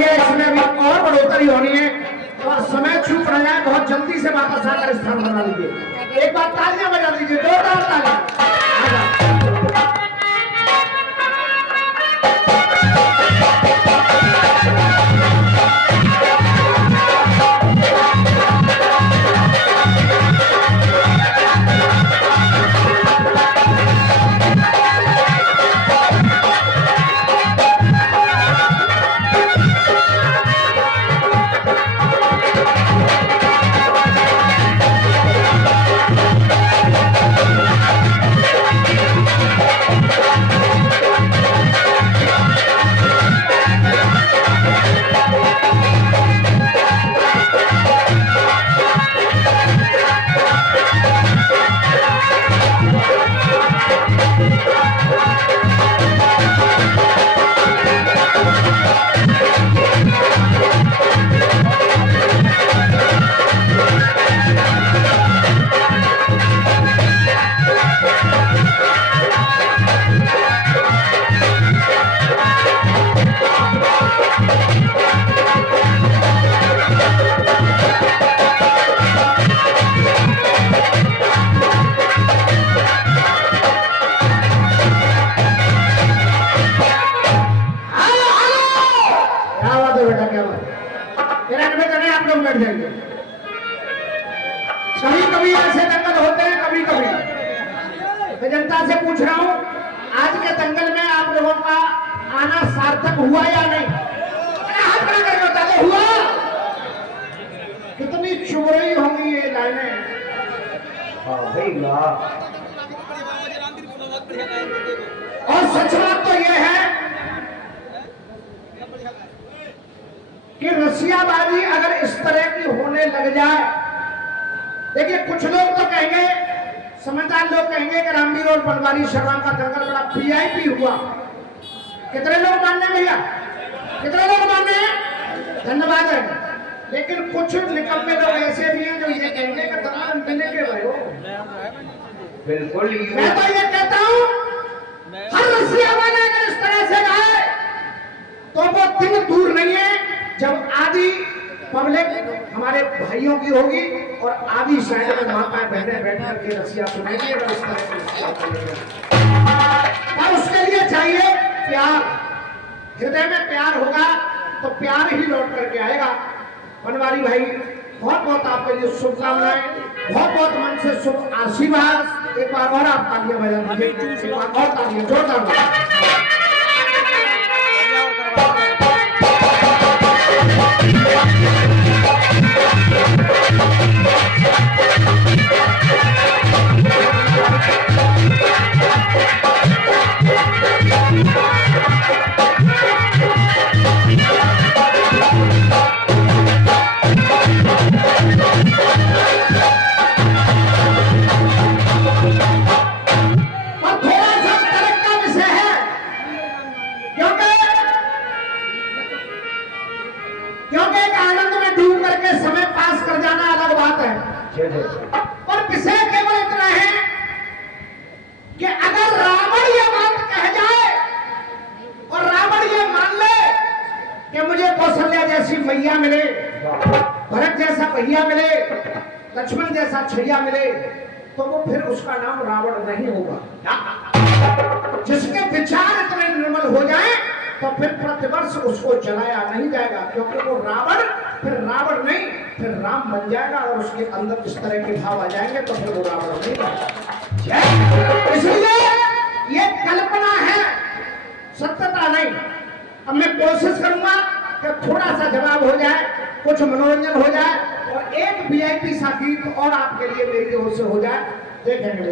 रही है, इसमें अभी और बढ़ोतरी होनी है और समय छूट रहा है, बहुत जल्दी से वापस आकर स्थान बना लीजिए। एक बार तालियां बजा दीजिए, जोरदार तालियां। कभी कभी ऐसे दंगल होते हैं, कभी कभी। मैं जनता से पूछ रहा हूं, आज के दंगल में आप लोगों का आना सार्थक हुआ या नहीं? हाथ खड़ा करके बता दो, हुआ? कितनी चुभ रही होंगी ये लाइनें। और सच बात तो यह है कि रसियाबाजी अगर इस तरह की होने लग जाए, देखिए कुछ लोग तो कहेंगे, समझदार लोग कहेंगे कि रामवीर और बनवारी शर्मा का दंगल बड़ा वीआईपी हुआ। कितने लोग मानने भैया, कितने लोग मानने हैं? धन्यवाद है। लेकिन कुछ निकम्मे लोग ऐसे भी हैं जो ये कहेंगे कि दंगल मिले के भाई हो। बिल्कुल, मैं तो ये कहता हूं हर रसियावाला अगर इस तरह से जाए तो वो दिन दूर नहीं है जब आदि पब्लिक हमारे भाइयों की होगी और आदि साइड में माताएं बहनें बैठ करके रसिया सुनेंगे। और उसके लिए चाहिए प्यार। हृदय में प्यार होगा तो प्यार ही लौट करके आएगा। बनवारी भाई, बहुत बहुत आपके लिए शुभकामनाएं, बहुत बहुत मन से शुभ आशीर्वाद। एक बार और आप तालियां बजा दीजिए, एक बार और तालियां जोरदार। और विषय केवल इतना है कि अगर रावण ये बात कह जाए और रावण ये मान ले कि मुझे कौशल्या जैसी मैया मिले, भरत जैसा भैया मिले, लक्ष्मण जैसा छैया मिले, तो वो फिर उसका नाम रावण नहीं होगा। जिसके विचार इतने निर्मल हो जाए तो फिर प्रतिवर्ष उसको जलाया नहीं जाएगा, क्योंकि वो रावण फिर रावण नहीं, फिर राम बन जाएगा और उसके अंदर इस तरह के भाव आ जाएंगे तो फिर वो रावण नहीं बनेगा। इसलिए ये कल्पना है, सत्यता नहीं। अब मैं कोशिश करूंगा कि थोड़ा सा जवाब हो जाए, कुछ मनोरंजन हो जाए और एक वीआईपी सा गीत और आपके लिए मेरी ओर से हो जाए। देखेंगे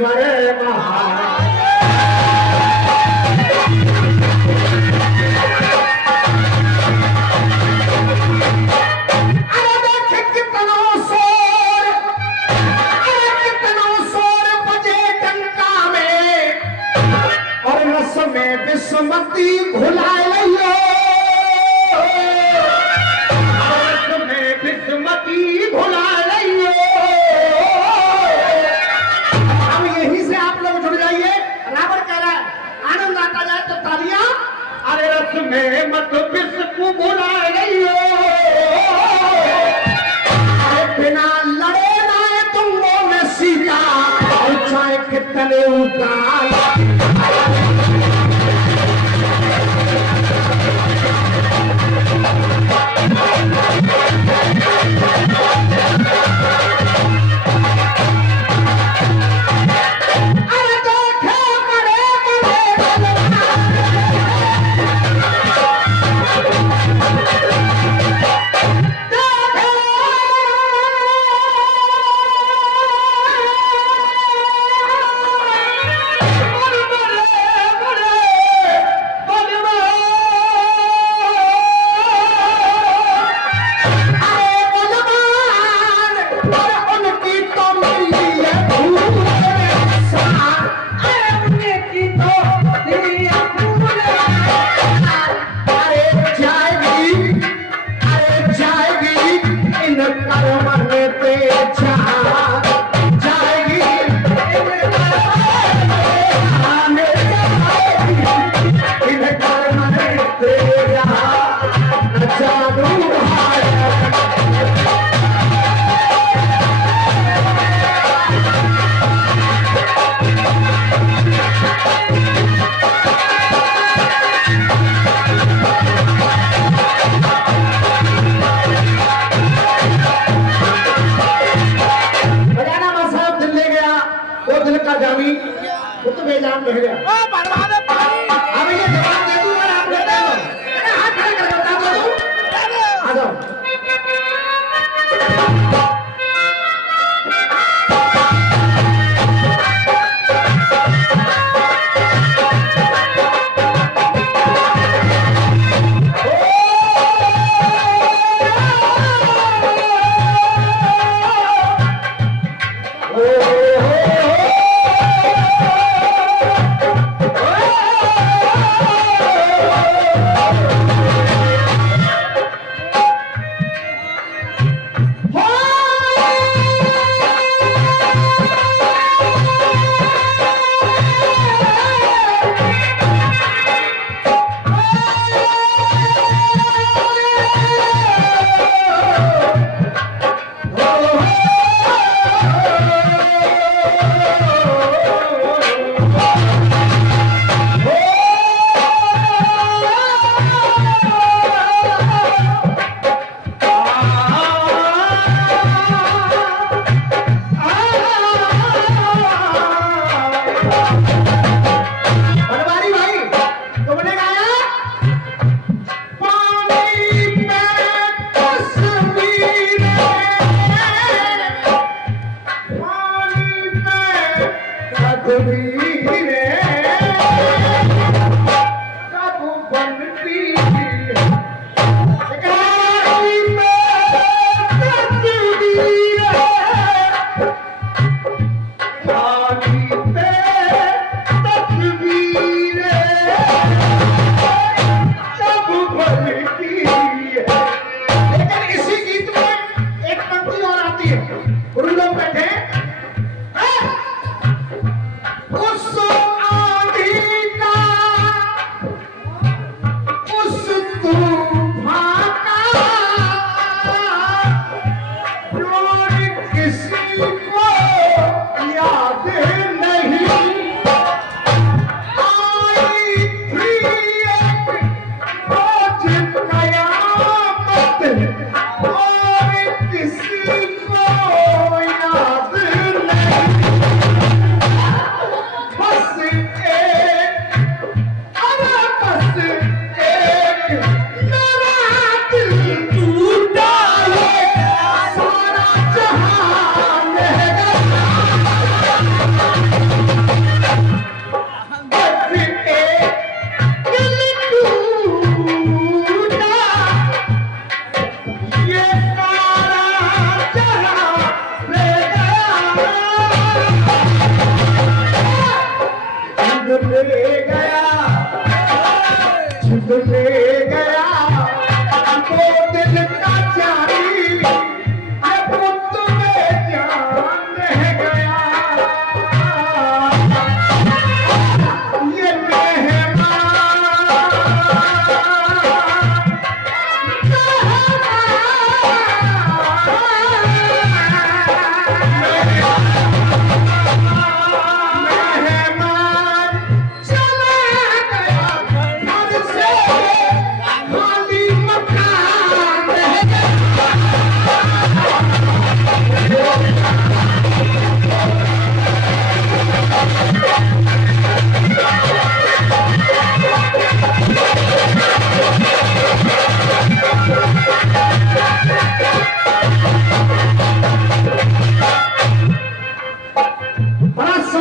परमेश्वर महान। विस्मती घुला लियो, में विस्मती घुला लियो। अब यहीं से आप लोग जुड़ जाइए। रावण कह रहा है आनंद आता जाए तो तालियां, अरे रस में मत विस्मु घुला लियो, बिना लड़े ना तुम वो में सीता, चाहे कितने उतार। जान रह गया। बर्बाद है पानी। अब ये जवाब दे दूं और आप ले लो। अरे हाथ खड़ा कर बता दो। आ जाओ।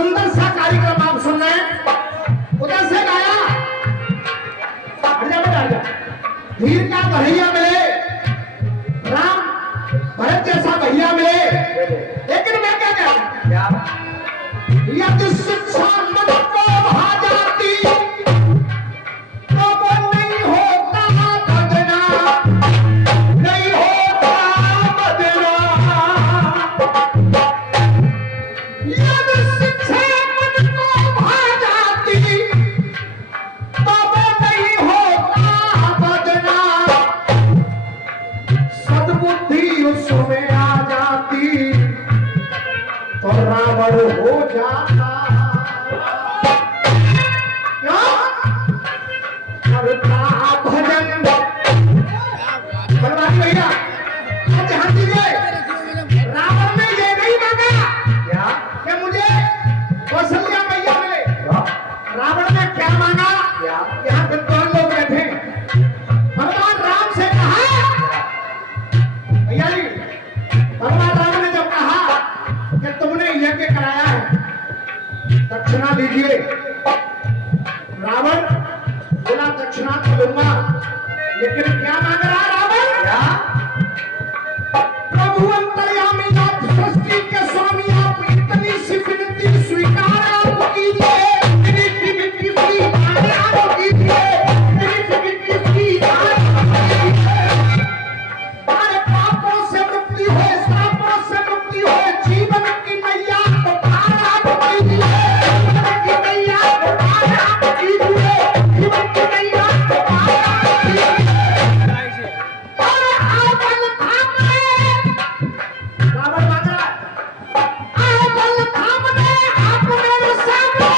सुंदर सा कार्यक्रम आप सुन रहे हैं। उधर से गाया वीर का भैया मिले, राम भरत जैसा भैया मिले, लेकिन मैं क्या कहूं, यदि शिक्षा मन को भा जाती तो वो नहीं होता बदना, नहीं होता बदना। यदि शिक्षा मन को भा जाती तो वो नहीं होता बदना, सद्बुद्धि उसमें आ जाती तो रावण हो जाता। क्यों? करता भजन बलवान भैया, ध्यान दीजिए, रावण ने ये नहीं मांगा क्या कि मुझे कौशल्या मैया मिले। रावण ने क्या मांगा? यहाँ विद्वान लोग बैठे, भगवान राम से कहा, भैया जी, भगवान राम ने जब कहा कि तुमने यज्ञ कराया है, दक्षिणा दीजिए। रावण बोला दक्षिणा तो दूंगा, लेकिन क्या मांग रहा है रावण? प्रभु अंतर्यामी आप सृष्टि के स्वामी, आप इतनी सी विनती स्वीकार आप कीजिए, इतनी सी विनती स्वीकार आप कीजिए, इतनी सी विनती स्वीकार आप कीजिए। हमारे पापों से मुक्ति हो, श्रापों से मुक्ति हो, जीवन की मैया को पार आप कीजिए, जीवन की मैया को पार आप कीजिए, जीवन की मैया को पार आप कीजिए। और आबल थामने, रावण मांग रहा है, आबल थामने आप मेरे सामने,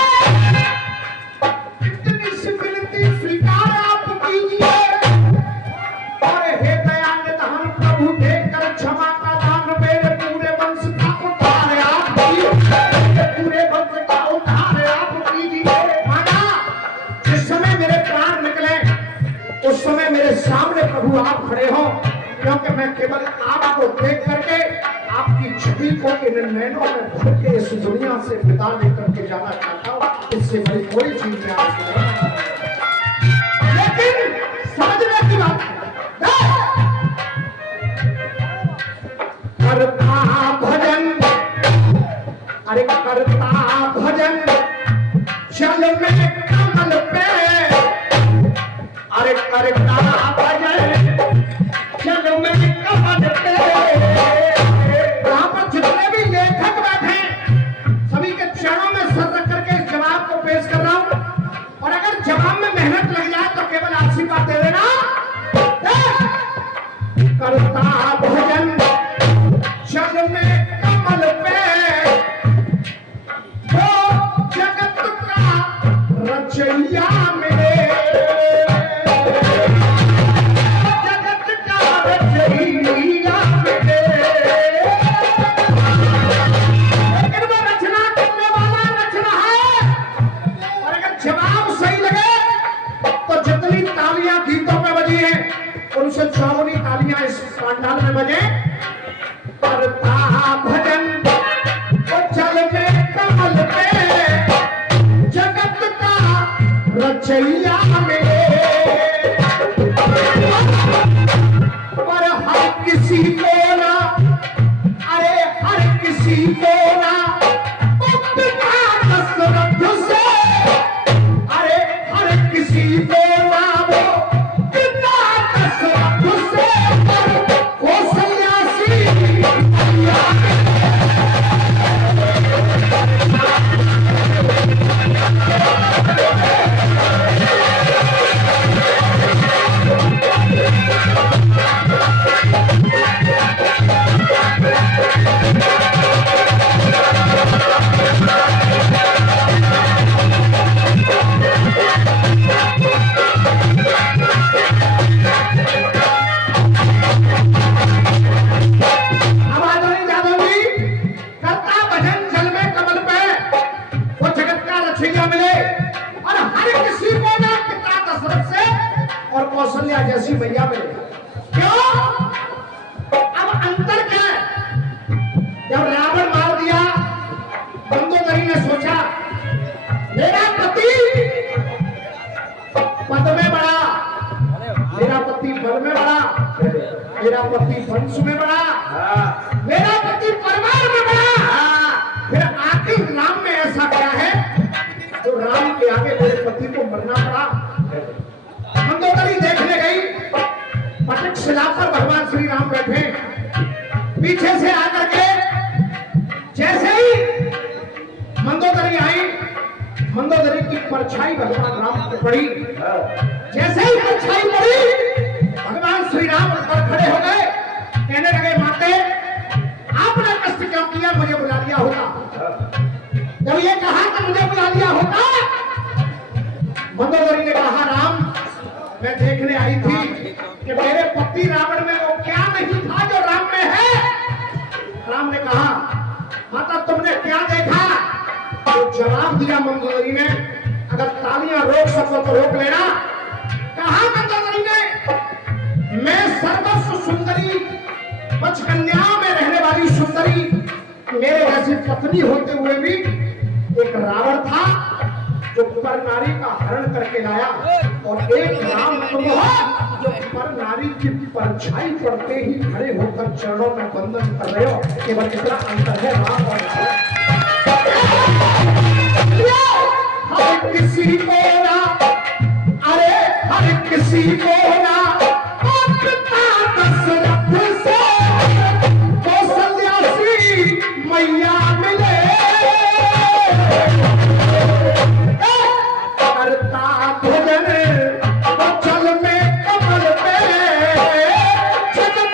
इतनी सी विनती स्वीकार आप कीजिए। और हे दयानिधान प्रभु, देखकर क्षमा का दान मेरे पूरे वंश का उद्धार आप कीजिए, पूरे वंश का उद्धार आप कीजिए। माना जिस समय मेरे प्राण निकले उस समय मेरे सामने प्रभु आप खड़े हो, क्योंकि मैं केवल आपको देख करके आपकी छवि को इन नैनों में भर के इस दुनिया से विदा लेकर के जाना चाहता हूँ। इससे बड़ी कोई चीज मैं आपसे नहीं। लेकिन समझने की बात है, करता भजन, अरे करता भजन चल में कमल पे, अरे करता भजन चल में कमल पे। यहाँ पर जितने भी लेखक बैठे सभी के चरणों में सर रख करके इस जवाब को पेश कर रहा हूं, और अगर जवाब में मेहनत लग जाए तो केवल आशीर्वाद दे देना। करता भजन चल में कमल पे, वो जगत का रचैया मिले, जगत का रचैया मिले। लेकिन वो रचना करने वाला रचना है, और अगर जवाब सही लगे तो जितनी तालियां गीतों में बजी है उनसे 54 तालियां इस पंडाल में बजे। करता भजन वो चल में कमल पे, जगत का रचैया मिले। पर हर किसी को ना, अरे हर किसी को ना पिता दशरथ से, अरे हर किसी को ना वो पिता दशरथ से, कौशल्या सी मैया कौशल्या जैसी मैया मिले। क्यों? अब अंतर क्या है? जब रावण मार दिया, मंदोदरी ने सोचा मंदोदरी की परछाई भगवान राम पर पड़ी। जैसे ही परछाई पड़ी भगवान श्री राम पर खड़े हो गए, कहने लगे माते आपने कष्ट क्यों किया, मुझे बुला लिया होता। जब ये कहा कि मुझे बुला लिया होता, मंदोदरी ने कहा राम मैं देखने आई थी कि मेरे पति रावण में वो क्या नहीं था जो राम में है। राम ने कहा माता तुमने क्या देखा। तो जवाब दिया मंदोदरी ने, अगर तालियां रोक सको तो रोक लेना। कहा मंदोदरी ने मैं सर्वस्व सुंदरी पचकन्या में रहने वाली सुंदरी, मेरे जैसी पत्नी होते हुए भी एक रावण था जो पर नारी का हरण करके लाया, और एक राम तुम हो जो पर नारी की परछाई पड़ते ही खड़े होकर चरणों में वंदन कर रहे हो। केवल इतना अंतर है राम और हर किसी को ना, अरे हर किसी को ना दशरथ से कौशल्या सी मैया मिले, करता भजन बचल में कमल पे जगत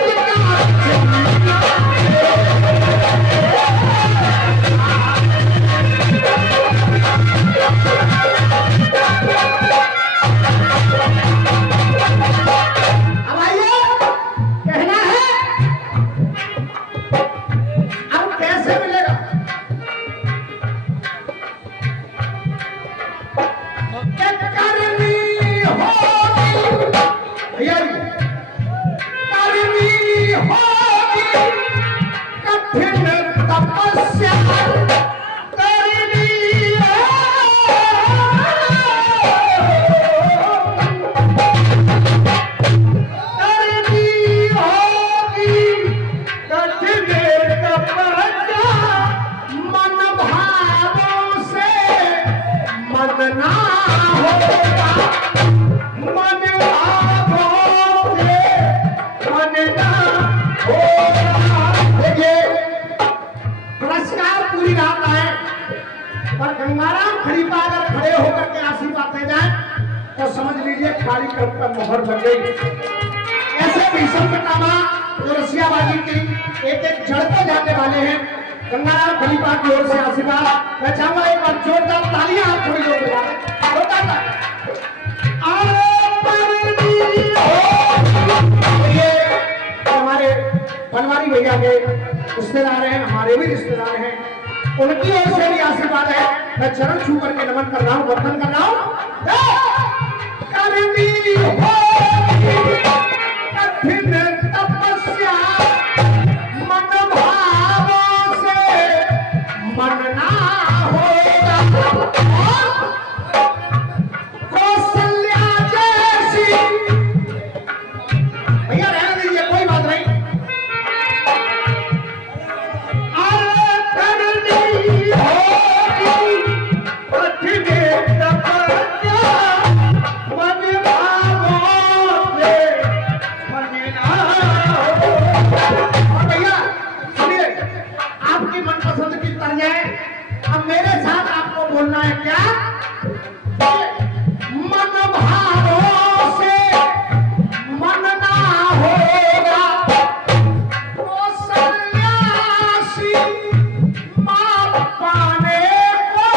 अब आइए कहना है अब कैसे मिलेगा। भैया करनी होगी कठिन तपस्या करनी होगी कठिन तपस्या, मन भावों से मन ना होगा, मन पूरी रात आए पर गंगाराम खलीफा अगर खड़े होकर के आशीर्वाद दे जाए तो समझ लीजिए खाली क्रम पर मोहर लग गई। ऐसे भीषण पितामा जो रसियाबाजी की एक एक जड़ को जाने वाले हैं, गंगाराम खलीफा की ओर से आशीर्वाद। मैं चाहूंगा एक बार जोरदार तालियां आप थोड़ी लोग बजा दें, जोरदार। ये हमारे बनवारी भैया के रिश्तेदार हैं, हमारे भी रिश्तेदार हैं, उनकी ओर से भी आशीर्वाद है। मैं चरण छू करके नमन कर रहा हूँ, वंदन कर रहा हूँ। करनी होगी कठिन तपस्या, मन भावों से मन ना होगा, कौशल्या जैसी भैया रहने दीजिए कोई बात नहीं। अब मेरे साथ आपको बोलना है क्या, मन भावों से मन ना होगा, कौशल्या सी मां पाने को,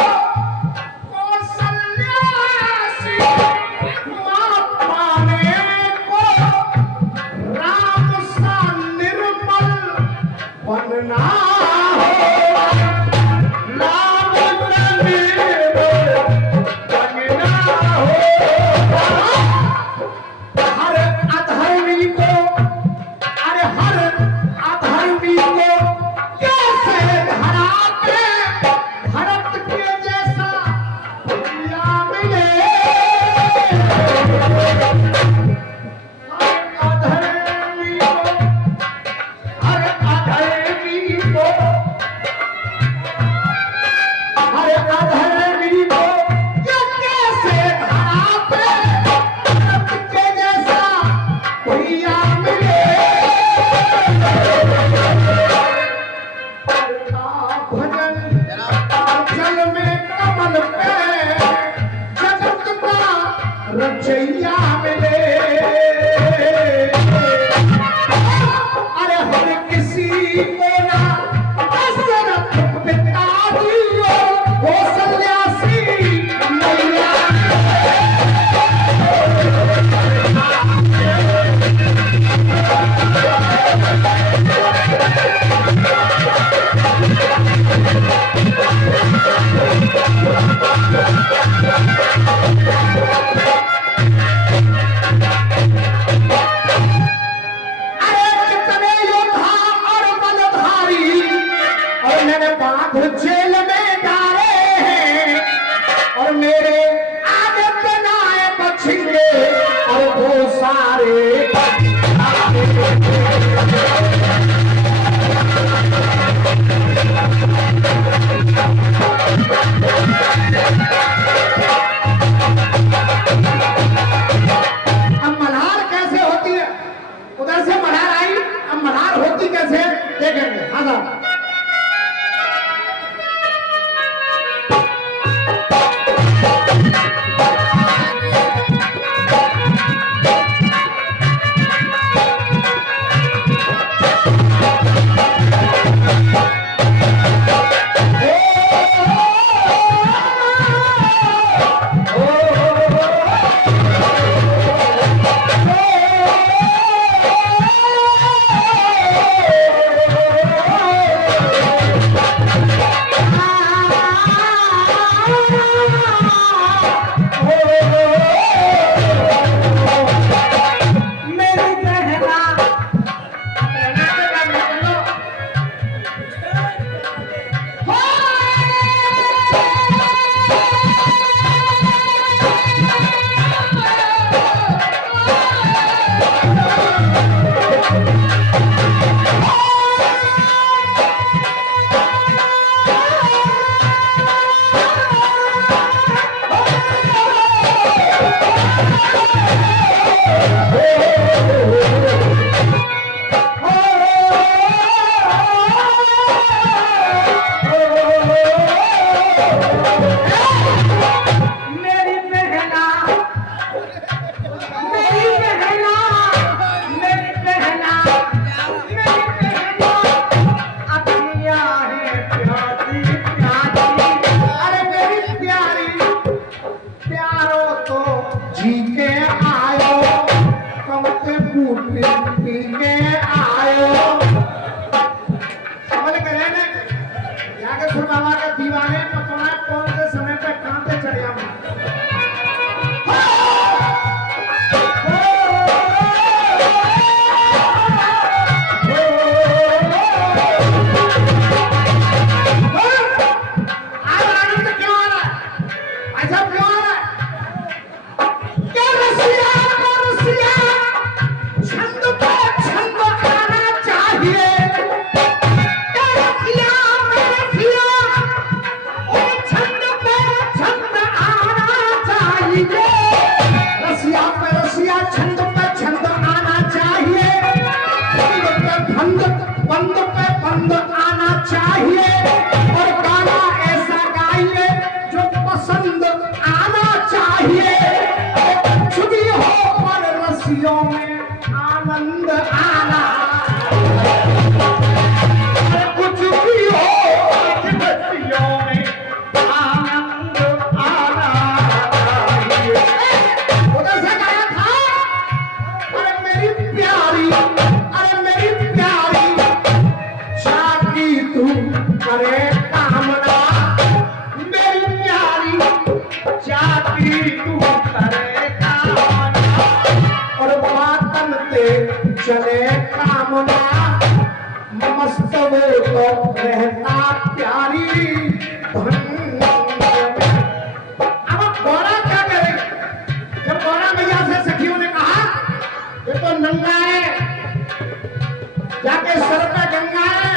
कौशल्या सी मां पाने को, राम सा निर्मल बनना भजन जल में कमल पे प्यारी जाती तू करे कामना और बातन ते चले कामना मस्त वो तो रहता प्यारी अब गौरा क्या करे जब गौरा मैया से सखियों ने कहा ये तो नंगा है जाके सर पे गंगा है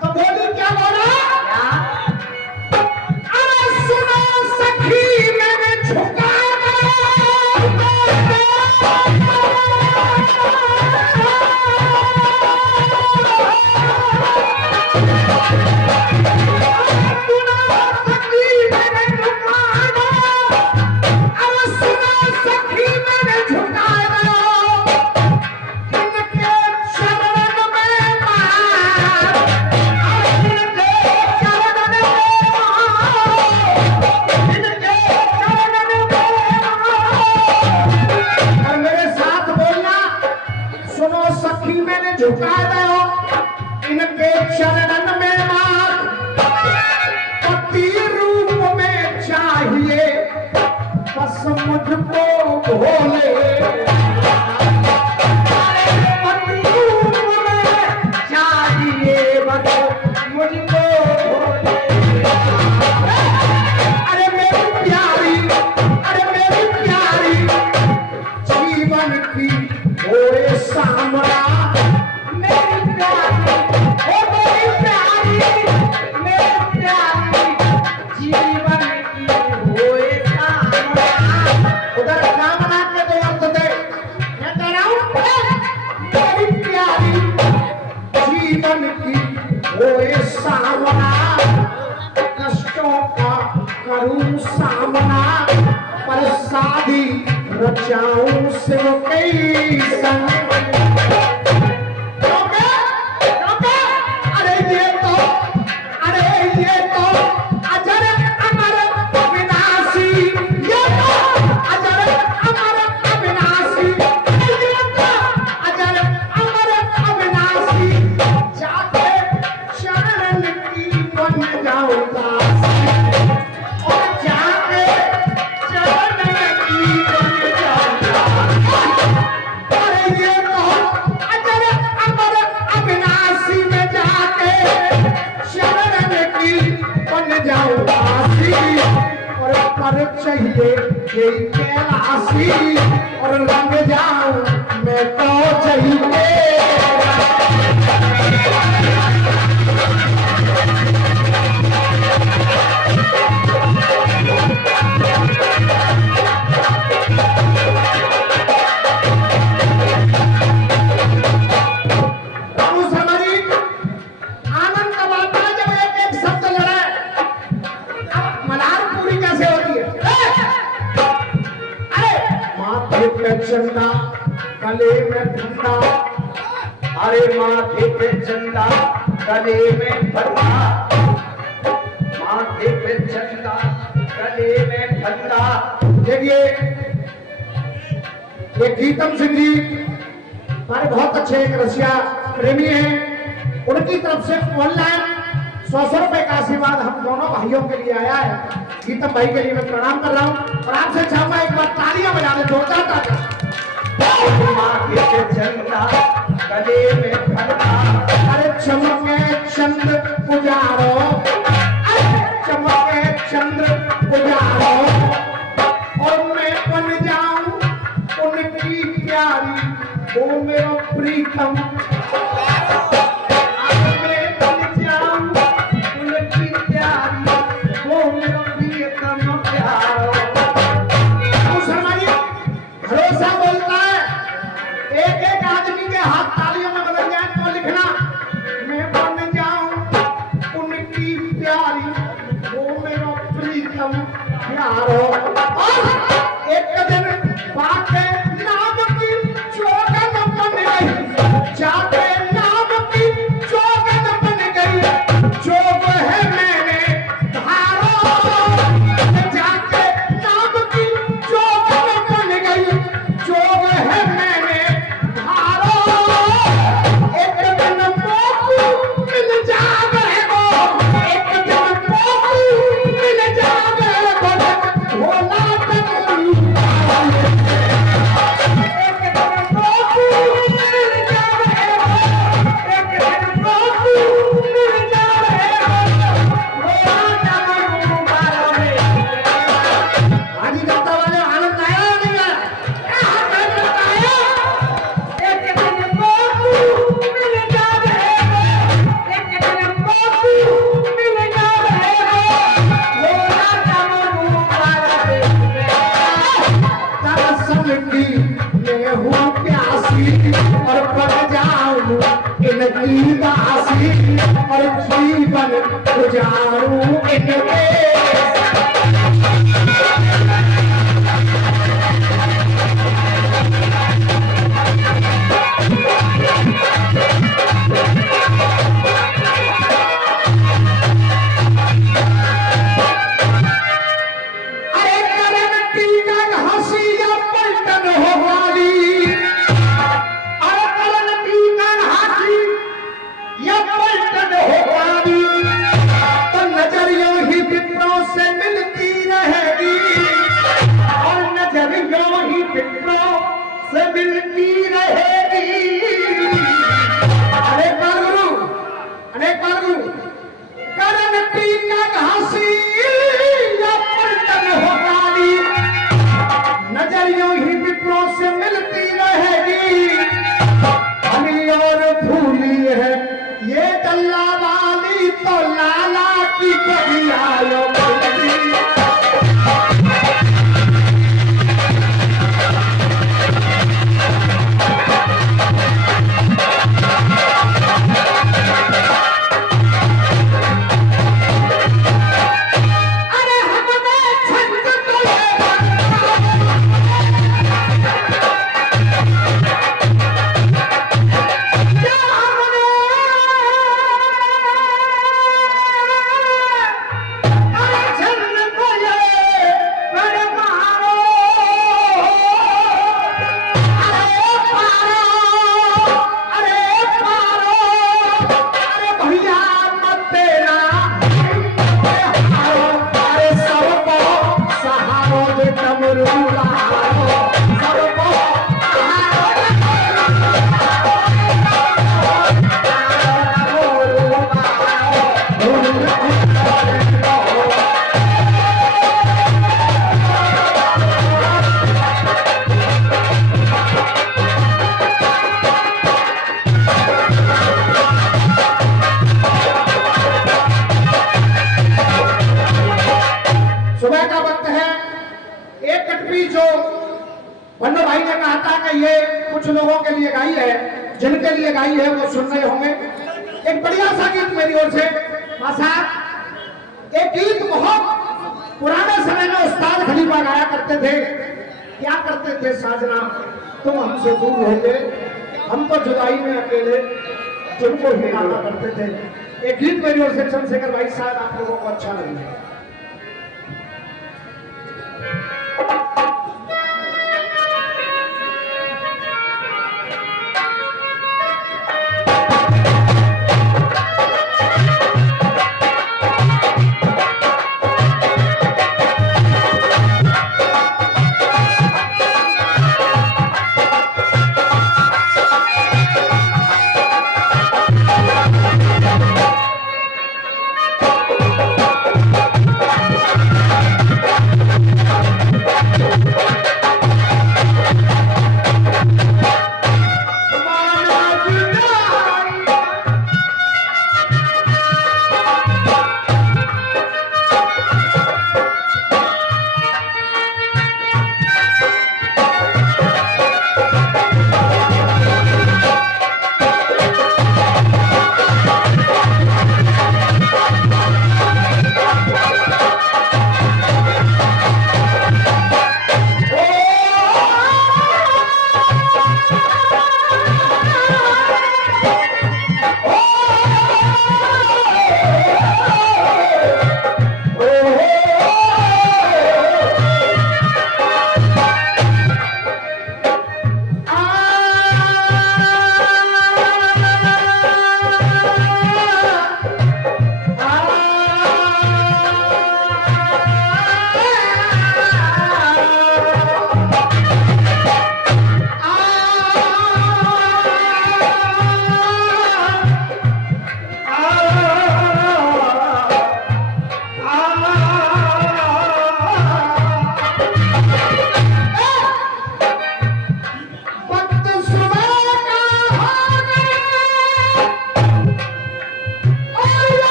तो बोली क्या गौरा अरे सुनो सखी मैंने झुका झुका दो इनके चरणन में मात पति रूप में चाहिए बस मुझको भोले पति रूप में चाहिए बस मुझको भोले अरे मेरी प्यारी जीवन की होए सामना कष्टों का करूं सामना पर शादी रचाऊं से कई संग ये तो अजर अमर अविनाशी ये तो अजर अमर अविनाशी ये तो अजर अमर अविनाशी जाके चरण की बन जाऊंगा और जाके चरण की बन जाऊंगा अरे ये तो अजर अमर अविनाशी में जाके बन जाऊं आसी और पर चाहिए ये कैलाशी और रंग जाऊं मैं तो चाहिए चंदा गले में फंदा अरे माथे पे चंदा गले में फंदा माथे पे चंदा गले में फंदा देखिए ये गीतम सिंह जी हमारे बहुत अच्छे एक रसिया प्रेमी हैं उनकी तरफ से ऑनलाइन 100 रुपए का आशीर्वाद हम दोनों भाइयों के लिए आया है गीतम भाई के लिए मैं प्रणाम कर रहा हूँ और आपसे चाहूंगा एक बार तालियां बजा दे जोरदार तालियां चंदा गले में फंदा अरे चमके चंद्र पुजारो अरे चमके चंद्र पुजारो और मैं बन जाऊं उनकी प्यारी वो मेरा प्रीतम मैं बन जाऊं उनकी प्यारी वो मेरा प्रीतम प्यारो भरोसा बोलता है एक एक आदमी के हाथ तालियों में बदल जाए तो लिखना मैं बन जाऊं उनकी प्यारी वो मेरा प्रीतम प्यारो और एक दिन बाके नाम की चोगन बन गई जाके नाम की चोगन बन गई जोग है मैंने धारो जाके नाम की चोगन बन गई जोग है मैंने धारो एक दिन मोकू मिल जावे हो एक दिन मोकू मिल जावे तेरी दासी और जीवन गुजारूं इनके वल्लभ भाई ने कहा था कि ये कुछ लोगों के लिए गाई है, जिनके लिए गाई है वो सुन रहे होंगे। एक बढ़िया सा गीत मेरी ओर से। एक गीत बहुत पुराने समय में उस्ताद खलीफा गाया करते थे। क्या करते थे? साजना तुम हमसे दूर हो गए, हम तो जुदाई में अकेले तुमको ही गाना करते थे। एक गीत मेरी ओर से चंद्रशेखर भाई, शायद आप लोगों को अच्छा लगे।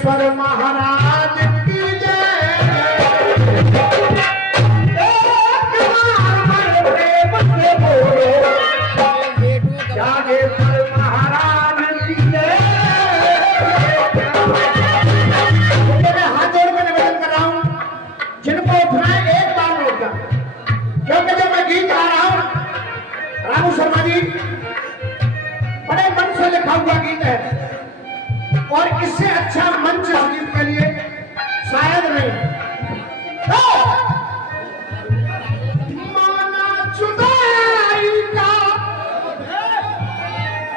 जागेश्वर महाराज की जय। एक बार प्रेम से बोलो जागेश्वर महाराज की जय। मैं हाथ जोड़ कर निवेदन कर रहा हूं, जिनको उठना है एक बार उठना, क्योंकि जब मैं गीत गा रहा हूं, रामू शर्मा जी बड़े मन से लिखा हुआ गीत है और इससे अच्छा